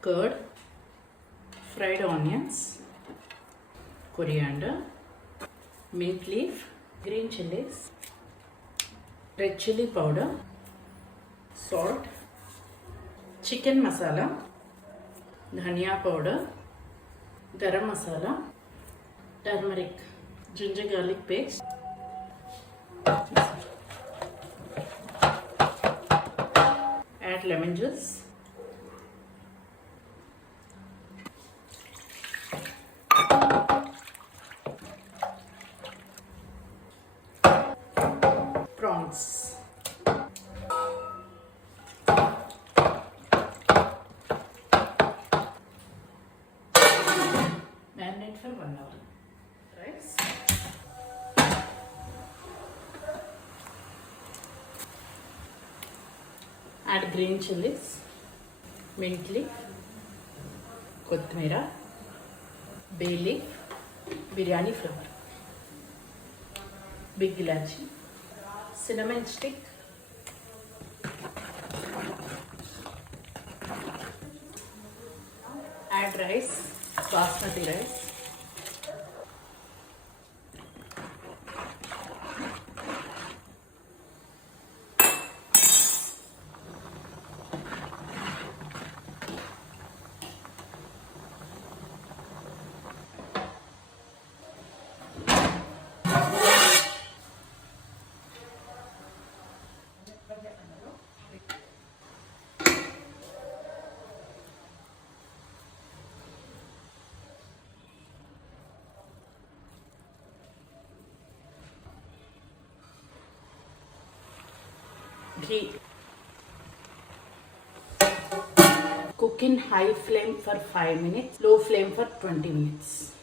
curd, fried onions, coriander, mint leaf, green chilies, red chili powder, salt, chicken masala, dhania powder, garam masala, turmeric, ginger garlic paste. Add lemon juice. Prawns. Marinate for 1 hour. Rice. Add green chilies, mint leaf, kothmira, bay leaf, biryani flour, big ilachi, cinnamon stick, add rice, basmati rice, ghee. Cook in high flame for 5 minutes, low flame for 20 minutes.